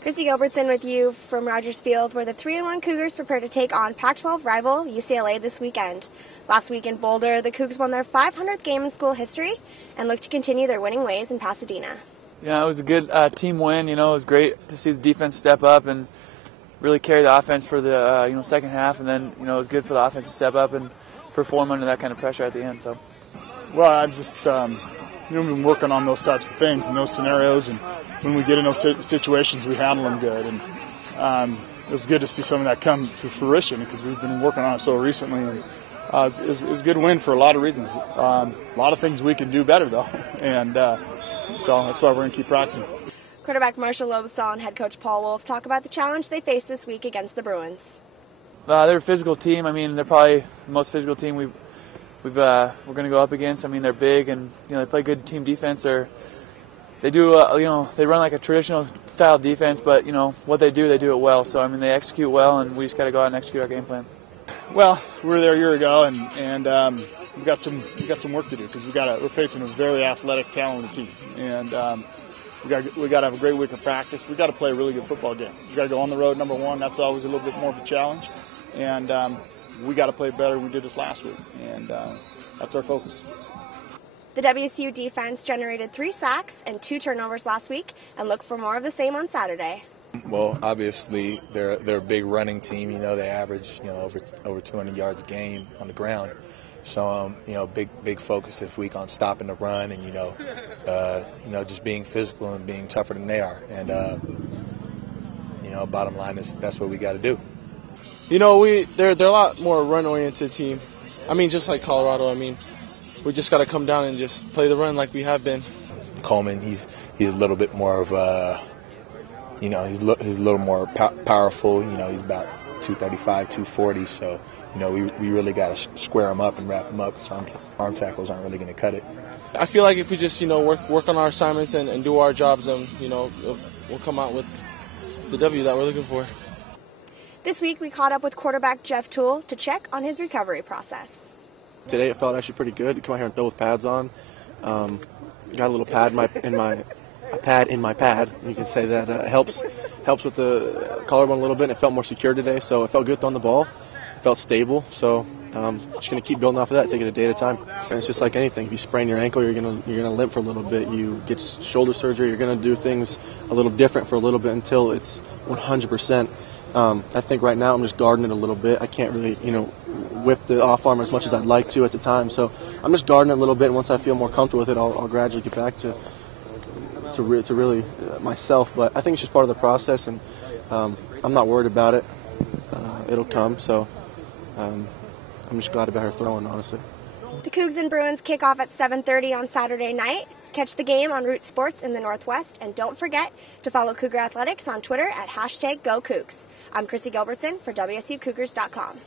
Chrissy Gilbertson with you from Rogers Field, where the 3-1 Cougars prepare to take on Pac-12 rival UCLA this weekend. Last week in Boulder, the Cougs won their 500th game in school history and look to continue their winning ways in Pasadena. Yeah, it was a good team win. It was great to see the defense step up and really carry the offense for the second half, and then it was good for the offense to step up and perform under that kind of pressure at the end. Well, I've just been working on those types of things and those scenarios, and when we get in those situations, we handle them good. And it was good to see some of that come to fruition because we've been working on it so recently. And it was a good win for a lot of reasons. A lot of things we can do better, though, and so that's why we're going to keep practicing. Quarterback Marshall Lobasaw and head coach Paul Wolf talk about the challenge they face this week against the Bruins. They're a physical team. They're probably the most physical team we're going to go up against. They're big and they play good team defense. They do they run like a traditional style defense, but what they do it well. So they execute well, and we just got to go out and execute our game plan. Well, we were there a year ago, and we've got some work to do because we're facing a very athletic, talented team, and we got to have a great week of practice. We got to play a really good football game. We got to go on the road, number one. That's always a little bit more of a challenge, and we got to play better than we did this last week, and that's our focus. The WSU defense generated 3 sacks and 2 turnovers last week, and look for more of the same on Saturday. Well, obviously they're a big running team. They average over 200 yards a game on the ground. So big focus this week on stopping the run and just being physical and being tougher than they are. And bottom line is that's what we got to do. They're a lot more run-oriented team. Just like Colorado. We just got to come down and just play the run like we have been. Coleman, he's a little bit more of he's a little more powerful. He's about 235, 240. So we really got to square him up and wrap him up. Because arm tackles aren't really going to cut it. I feel like if we just work on our assignments and do our jobs, then we'll come out with the W that we're looking for. This week we caught up with quarterback Jeff Toole to check on his recovery process. Today it felt actually pretty good to come out here and throw with pads on. Got a little pad in my pad. You can say that helps with the collarbone a little bit. And it felt more secure today, so it felt good throwing the ball. It felt stable, so just gonna keep building off of that, take it a day at a time. And it's just like anything. If you sprain your ankle, you're gonna limp for a little bit. You get shoulder surgery, you're gonna do things a little different for a little bit until it's 100%. I think right now I'm just guarding it a little bit. I can't really, whip the off arm as much as I'd like to at the time. So I'm just guarding it a little bit. And once I feel more comfortable with it, I'll gradually get back to really myself. But I think it's just part of the process, and I'm not worried about it. It'll come. So I'm just glad about her throwing, honestly. The Cougs and Bruins kick off at 7:30 on Saturday night. Catch the game on Root Sports in the Northwest, and don't forget to follow Cougar Athletics on Twitter at #GoCougs. I'm Chrissy Gilbertson for WSUCougars.com.